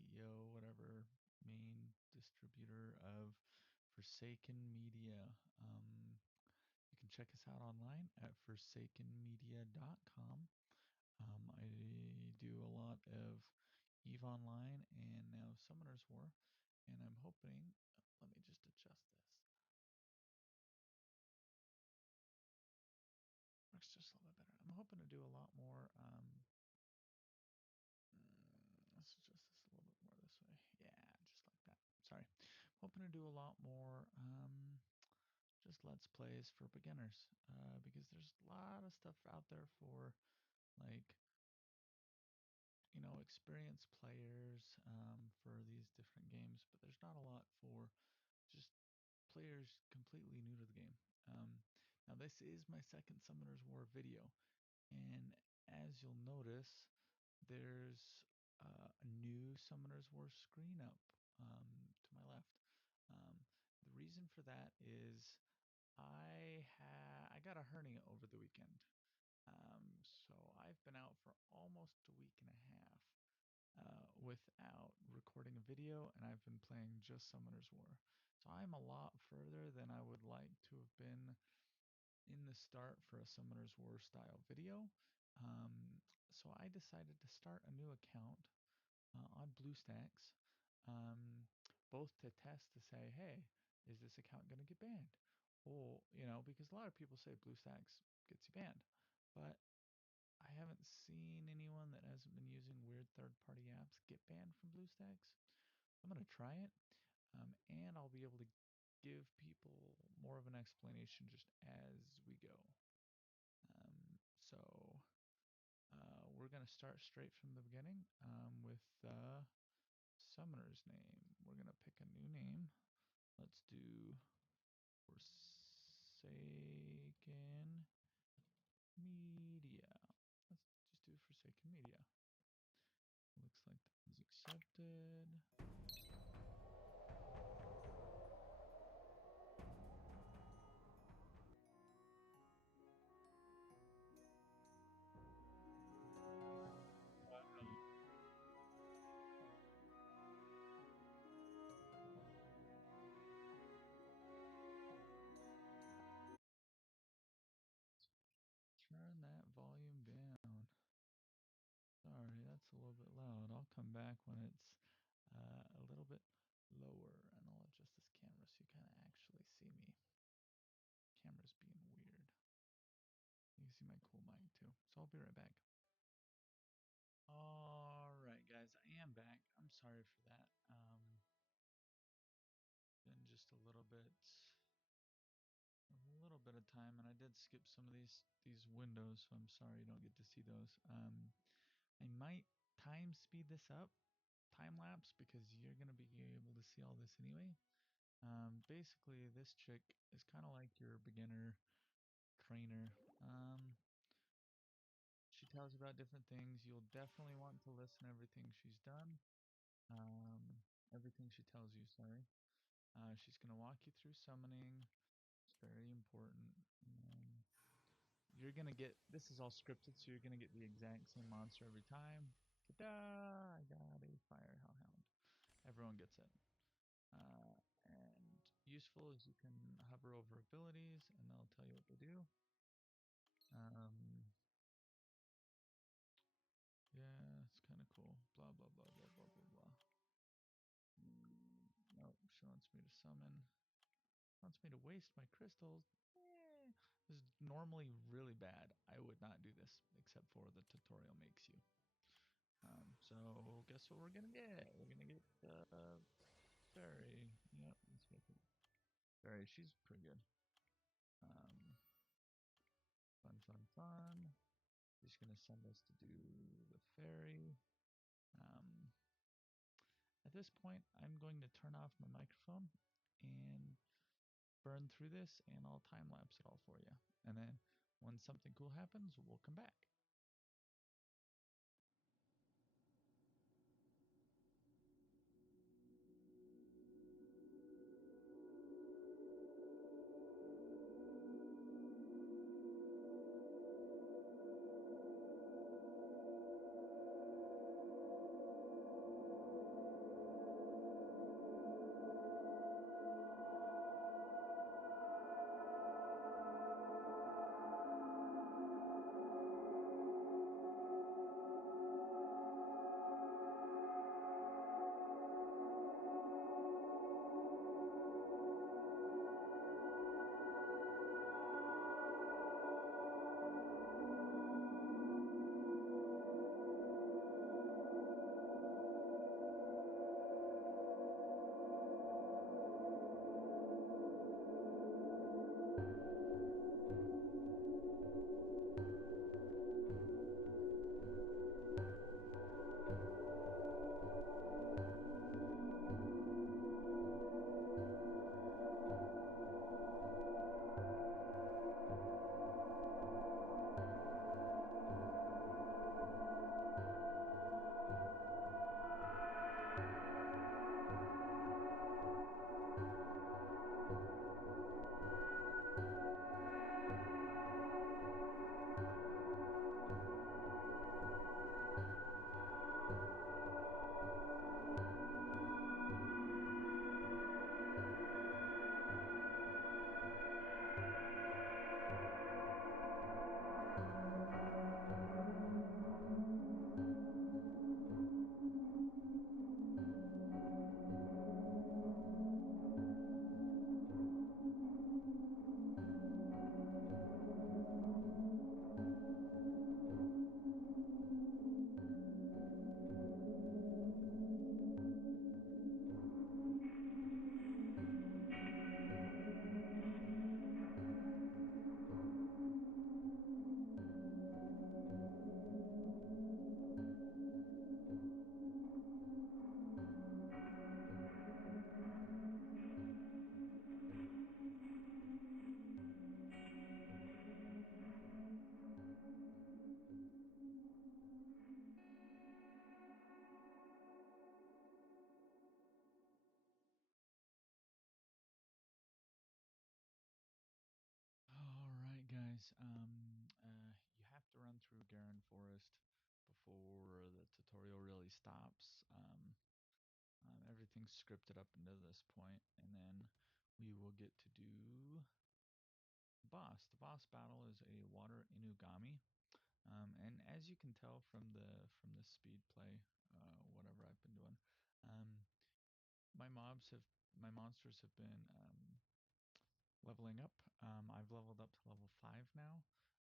CEO, whatever, main distributor of Forsaken Media. You can check us out online at forsakenmedia.com. I do a lot of EVE Online and now Summoner's War, and I'm hoping, let me just adjust this. Works just a little bit better. I'm hoping to do a lot more. Let's adjust this a little bit more this way. Yeah, just like that. Sorry. I'm hoping to do a lot more just Let's Plays for beginners because there's a lot of stuff out there for like experienced players for these different games, but there's not a lot for just players completely new to the game. Now this is my second Summoner's War video, and as you'll notice, there's a new Summoner's War screen up to my left. The reason for that is I got a hernia over the weekend. So I've been out for almost a week and a half without recording a video, and I've been playing just Summoner's War. So I'm a lot further than I would like to have been in the start for a Summoner's War style video. So I decided to start a new account on BlueStacks, um, both to test to say, hey, is this account going to get banned? Or, because a lot of people say BlueStacks gets you banned, but I haven't seen anyone that hasn't been using weird third-party apps get banned from BlueStacks. I'm going to try it, and I'll be able to give people more of an explanation just as we go. So we're going to start straight from the beginning with the summoner's name. We're going to pick a new name. Let's do Forsaken Media. Let's just do Forsaken Media. Looks like that was accepted. Turn that volume down. Sorry, that's a little bit loud. I'll come back when it's a little bit lower, and I'll adjust this camera so you kind of actually see me. Camera's being weird. You can see my cool mic too. So I'll be right back. Alright guys, I am back. I'm sorry for that. Been just a little bit of time, and I did skip some of these windows, so I'm sorry you don't get to see those. I might time speed this up, time lapse, because you're gonna be able to see all this anyway. Basically, this chick is kind of like your beginner trainer. She tells you about different things. You'll definitely want to listen to everything she's done. Um, Everything she tells you, sorry. She's gonna walk you through summoning. It's very important. And you're gonna get, this is all scripted, so you're gonna get the exact same monster every time. Ta-da! I got a fire hellhound. Everyone gets it. And useful is you can hover over abilities and they'll tell you what they do. Um, yeah, it's kind of cool. Blah blah blah blah blah blah blah. Nope, she wants me to summon. Wants me to waste my crystals. This is normally really bad. I would not do this, except for the tutorial makes you. So guess what we're gonna get? We're gonna get Fairy. Yep, let's get it. Fairy. She's pretty good. Um, Fun, fun, fun. She's gonna send us to do the Fairy. Um, at this point, I'm going to turn off my microphone and burn through this, and I'll time lapse it all for you. And then when something cool happens, we'll come back. You have to run through Garen Forest before the tutorial really stops. Everything's scripted up into this point, and then we will get to do boss. The boss battle is a water Inugami, and as you can tell from the speed play, whatever I've been doing, um, my mobs have my monsters have been leveling up. I've leveled up to level 5 now,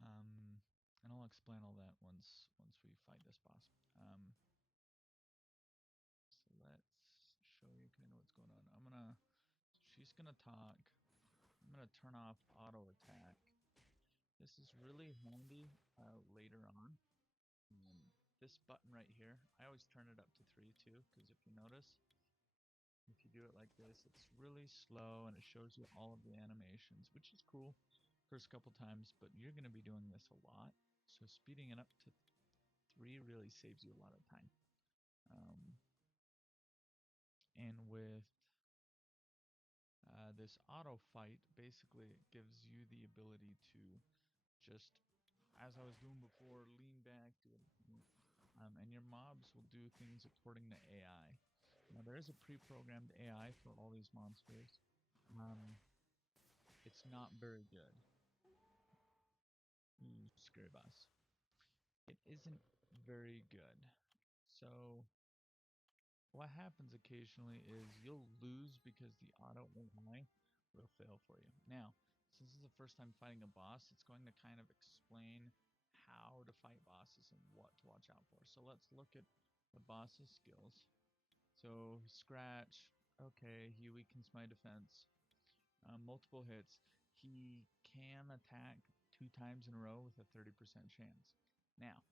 um, and I'll explain all that once we fight this boss. So let's show you kind of what's going on. She's gonna talk. I'm gonna turn off auto attack. This is really handy later on. This button right here, I always turn it up to 3 too, because if you notice, if you do it like this, it's really slow and it shows you all of the animations, which is cool first couple times, but you're going to be doing this a lot. So speeding it up to 3 really saves you a lot of time. And with this auto fight, basically it gives you the ability to just, as I was doing before, lean back, and your mobs will do things according to AI. Now there is a pre-programmed AI for all these monsters. It's not very good. Scary boss. It isn't very good. So what happens occasionally is you'll lose because the auto AI will fail for you. Now, since this is the first time fighting a boss, it's going to kind of explain how to fight bosses and what to watch out for. So let's look at the boss's skills. So Scratch, okay, he weakens my defense. Multiple hits. He can attack 2 times in a row with a 30% chance. Now,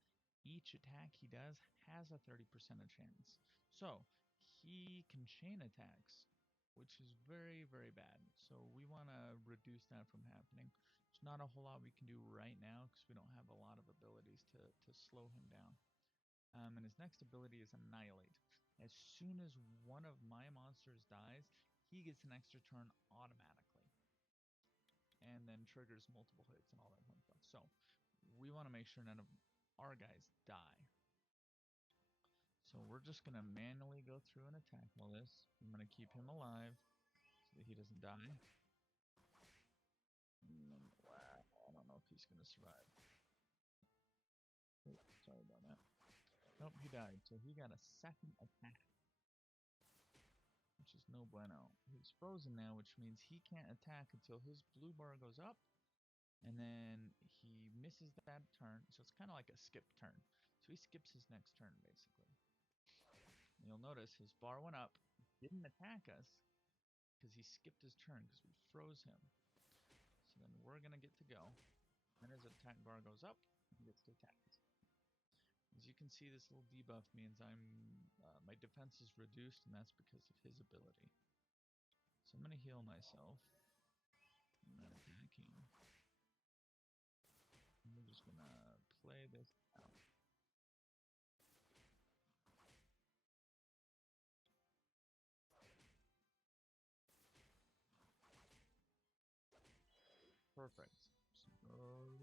each attack he does has a 30% chance. So, he can chain attacks, which is very, very bad. So, we want to reduce that from happening. There's not a whole lot we can do right now because we don't have a lot of abilities to slow him down. And his next ability is Annihilate. As soon as one of my monsters dies, he gets an extra turn automatically. And then triggers multiple hits and all that fun stuff. So we want to make sure none of our guys die. So we're just going to manually go through and attack all this. I'm going to keep him alive so that he doesn't die. Wow, I don't know if he's going to survive. Oh, sorry about that. Nope, he died. So he got a second attack, which is no bueno. He's frozen now, which means he can't attack until his blue bar goes up, and then he misses that turn, so it's kind of like a skip turn. So he skips his next turn, basically. And you'll notice his bar went up, didn't attack us, because he skipped his turn, because we froze him. So then we're going to get to go. Then his attack bar goes up, he gets to attack us. As you can see, this little debuff means my defense is reduced, and that's because of his ability. So I'm going to heal myself. I'm not attacking. And we're just going to play this out. Perfect. So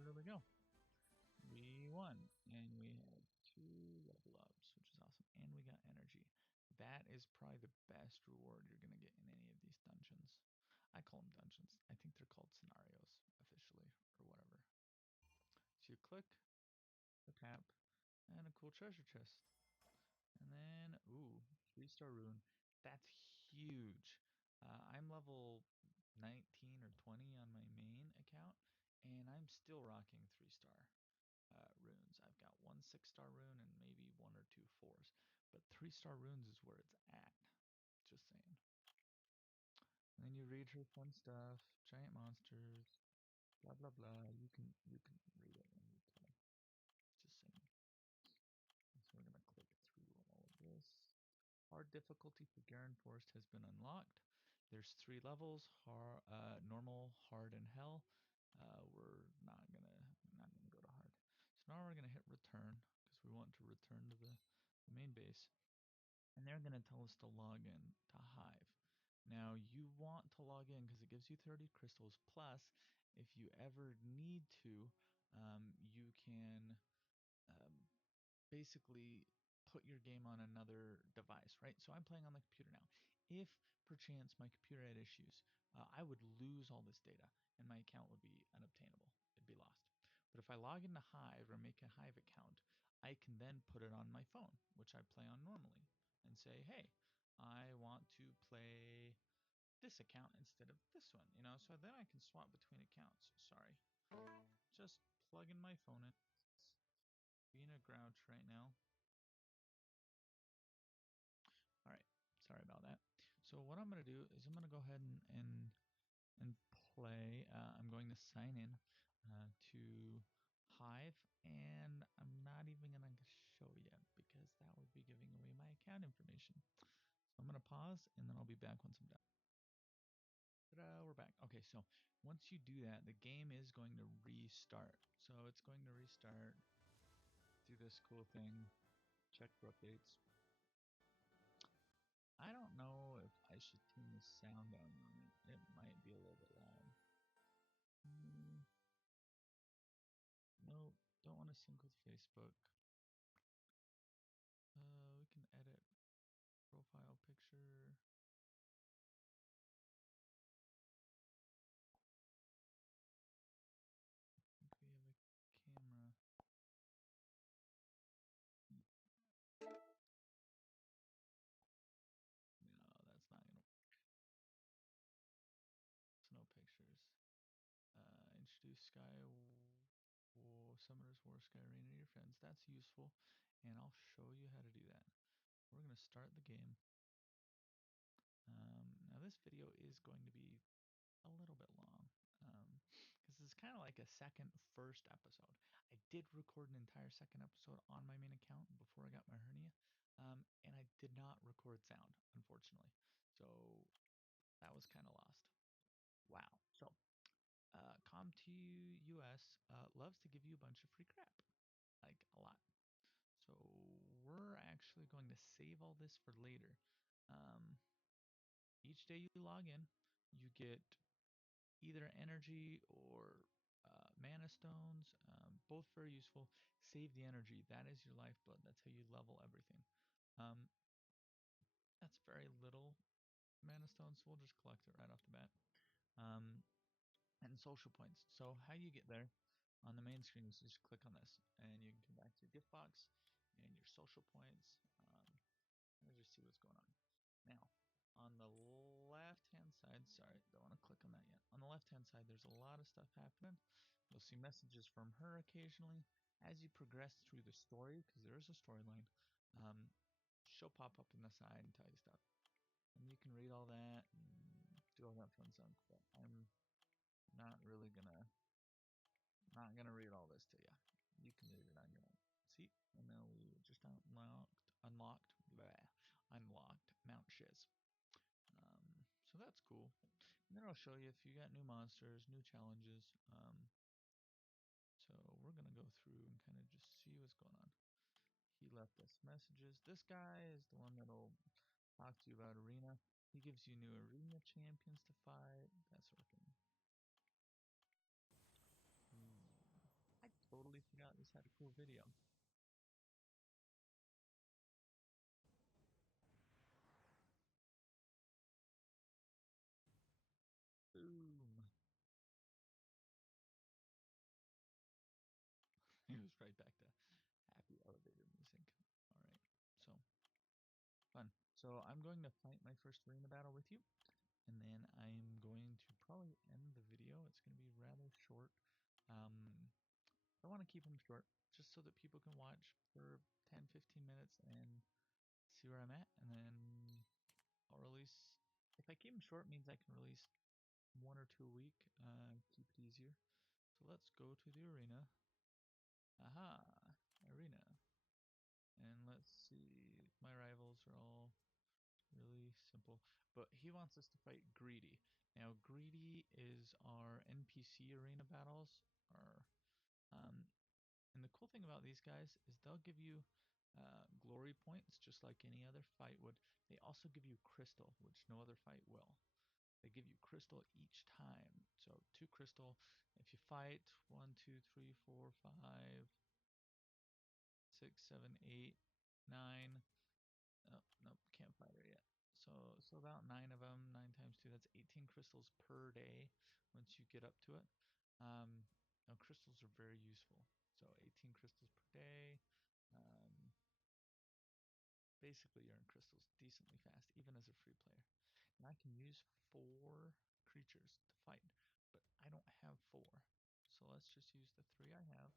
there we go. We won, and we had 2 level ups, which is awesome, and we got energy. That is probably the best reward you're going to get in any of these dungeons. I call them dungeons. I think they're called scenarios officially, or whatever. So you click, a tap, and a cool treasure chest. And then, ooh, 3-star rune. That's huge. I'm level 19 or 20 on my main account, and I'm still rocking 3-star runes. I've got 1 6-star rune and maybe 1 or 2 4s, but 3-star runes is where it's at. Just saying. And then you read her fun stuff, giant monsters, blah blah blah. You can read it when you play. Just saying. So we're gonna click through all of this. Hard difficulty for Garen Forest has been unlocked. There's 3 levels: normal, hard, and hell. We're not gonna go to hard. So now we're gonna hit return because we want to return to the main base, and they're gonna tell us to log in to Hive. Now you want to log in because it gives you 30 crystals plus if you ever need to, you can um, basically put your game on another device, right? So I'm playing on the computer now. If perchance my computer had issues, I would lose all this data and my account would be unobtainable. It'd be lost. But if I log into Hive or make a Hive account, I can then put it on my phone, which I play on normally, and say, hey, I want to play this account instead of this one, so then I can swap between accounts. Sorry. Just plugging my phone in. Being a grouch right now. All right, sorry about that. So what I'm gonna do is I'm gonna go ahead and play. I'm going to sign in to Hive, and I'm not even gonna show you because that would be giving away my account information. So I'm gonna pause, and then I'll be back once I'm done. Ta-da, we're back. Okay, so once you do that, the game is going to restart. So it's going to restart, do this cool thing, check for updates. I don't know if I should turn the sound down on it. It might be a little bit loud. Nope, don't want to sync with Facebook. We can edit profile picture. I think we have a camera. No, that's not gonna. It's no pictures. Introduce Sky Summoners War Sky Arena to your friends. That's useful, and I'll show you how to do that. We're gonna start the game. Now this video is going to be a little bit long because it's kind of like a first episode. I did record an entire second episode on my main account before I got my hernia, and I did not record sound, unfortunately. So that was kind of lost. Wow. So CompTIA US loves to give you a bunch of free crap, like a lot. So we're actually going to save all this for later. Um, each day you log in, you get either energy or mana stones, both very useful. Save the energy, that is your lifeblood. That's how you level everything. Um, that's very little mana stones, so we'll just collect it right off the bat. Um, and social points. So how you get there on the main screen is just click on this, and you can come back to your gift box and your social points. Let's just see what's going on. Now, on the left-hand side, sorry, don't want to click on that yet. On the left-hand side, there's a lot of stuff happening. You'll see messages from her occasionally. As you progress through the story, because there is a storyline, she'll pop up in the side and tell you stuff. And you can read all that and do all that fun stuff, but I'm not really not gonna read all this to you. You can read it on your own. See? And then we just unlocked Mount Shiz. So that's cool. And then I'll show you if you got new monsters, new challenges. So we're gonna go through and kind of just see what's going on. He left us messages. This guy is the one that'll talk to you about arena. He gives you new arena champions to fight, that sort of thing. I totally forgot this had a cool video. Boom. It was right back to happy elevator music. Alright, so fun. So I'm going to fight my first arena battle with you, and then I'm going to probably end the video. It's going to be rather short. I want to keep them short just so that people can watch for 10-15 minutes and see where I'm at, and then I'll release. If I keep them short, means I can release 1 or 2 a week. Keep it easier. So let's go to the arena. Aha, arena. And let's see. My rivals are all really simple. But he wants us to fight Greedy. Now, Greedy is our NPC arena battles. Our, um, and the cool thing about these guys is they'll give you glory points just like any other fight would. They also give you crystal, which no other fight will. They give you crystal each time. So 2 crystal. If you fight, 1, 2, 3, 4, 5, 6, 7, 8, 9. Oh, nope, can't fight her yet. So about 9 of them, 9 times 2, that's 18 crystals per day once you get up to it. Now crystals are very useful. So 18 crystals per day. Um, Basically, you earn crystals decently fast, even as a free player. And I can use 4 creatures to fight, but I don't have 4. So let's just use the 3 I have.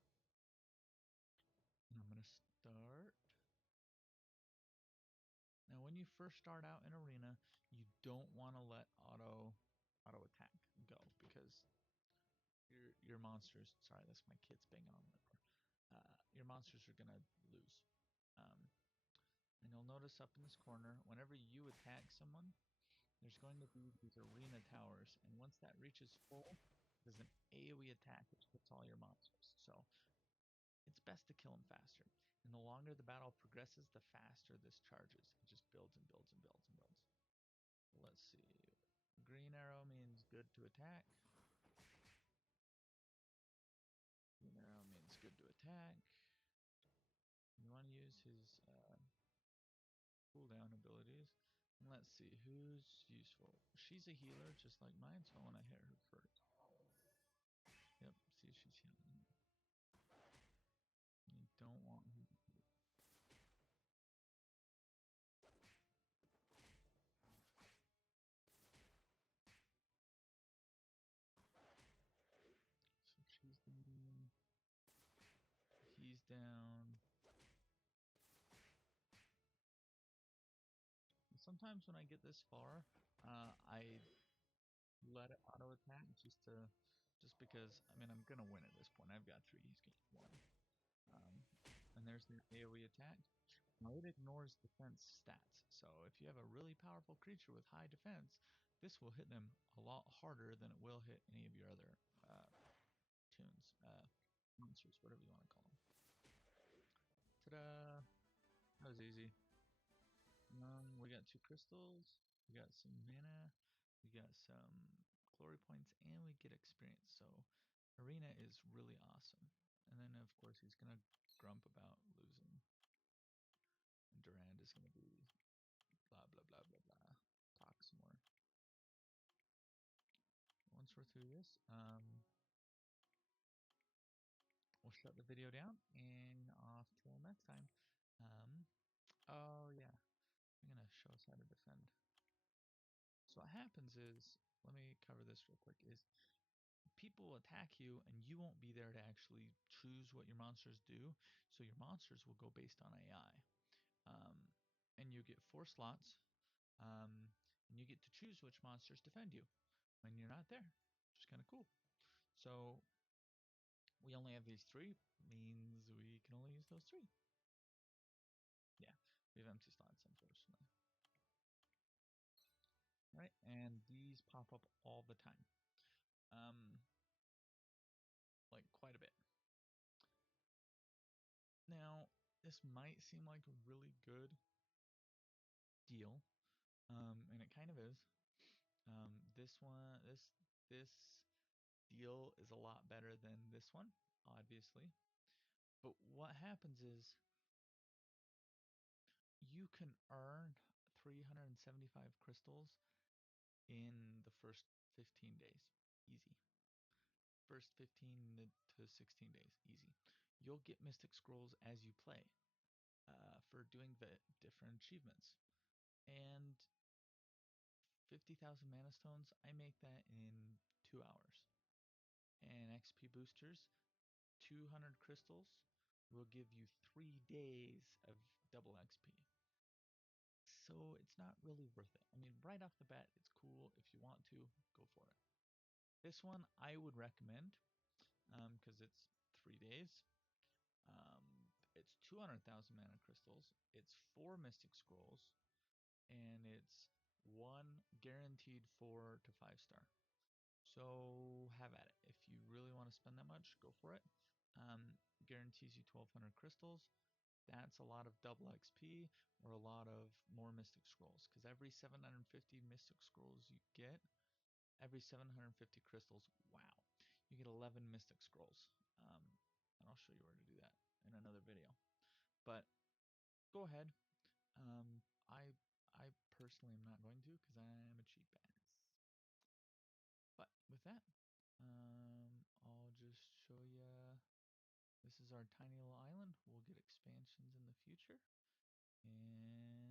And I'm going to start. Now, when you first start out in arena, you don't want to let auto attack go because your monsters. Sorry, that's my kids banging on the door. Your monsters are gonna lose. Um, and you'll notice up in this corner, whenever you attack someone, there's going to be these arena towers, and once that reaches full, there's an AoE attack which hits all your monsters. So it's best to kill them faster. And the longer the battle progresses, the faster this charges. It just builds and builds and builds and builds. Let's see. Green arrow means good to attack. Green arrow means good to attack. You want to use his cooldown abilities. And let's see, who's useful? She's a healer just like mine, so I want to hit her first. Yep, see, she's healing. You don't want her. So she's down. He's down. And sometimes when I get this far, I let it auto attack just because I mean I'm gonna win at this point. I've got 3, he's got 1. And there's the AoE attack. Now it ignores defense stats. So if you have a really powerful creature with high defense, this will hit them a lot harder than it will hit any of your other tunes, monsters, whatever you want to call them. Ta-da! That was easy. We got 2 crystals, we got some mana, we got some glory points, and we get experience. So arena is really awesome. And then of course he's gonna grump about losing. And Durand is gonna be blah blah blah blah blah. Talk some more. Once we're through this, we'll shut the video down and off till next time. Oh yeah, I'm gonna show us how to defend. So what happens is, let me cover this real quick, is people attack you and you won't be there to actually choose what your monsters do. So your monsters will go based on AI. And you get 4 slots, and you get to choose which monsters defend you when you're not there, which is kind of cool. So we only have these 3, means we can only use those 3. Yeah, we have empty slots, unfortunately. Right, and these pop up all the time. Like quite a bit. Now, this might seem like a really good deal, and it kind of is. This deal is a lot better than this one, obviously. But what happens is you can earn 375 crystals in the first 15 days. Easy. First 15 to 16 days. Easy. You'll get Mystic Scrolls as you play for doing the different achievements. And 50,000 mana stones, I make that in 2 hours. And XP boosters, 200 crystals will give you 3 days of double XP. So it's not really worth it. I mean, right off the bat, it's cool. If you want to, go for it. This one I would recommend because it's 3 days. It's 200,000 mana crystals. It's 4 Mystic Scrolls, and it's 1 guaranteed 4 to 5 star. So have at it. If you really want to spend that much, go for it. Guarantees you 1,200 crystals. That's a lot of double XP or a lot of more Mystic Scrolls. Because every 750 Mystic Scrolls you get, every 750 crystals, wow, you get 11 Mystic Scrolls. And I'll show you where to do that in another video. But go ahead. Um, I I personally am not going to because I am a cheap ass. But with that, I'll just show you. This is our tiny little island. We'll get expansions in the future, and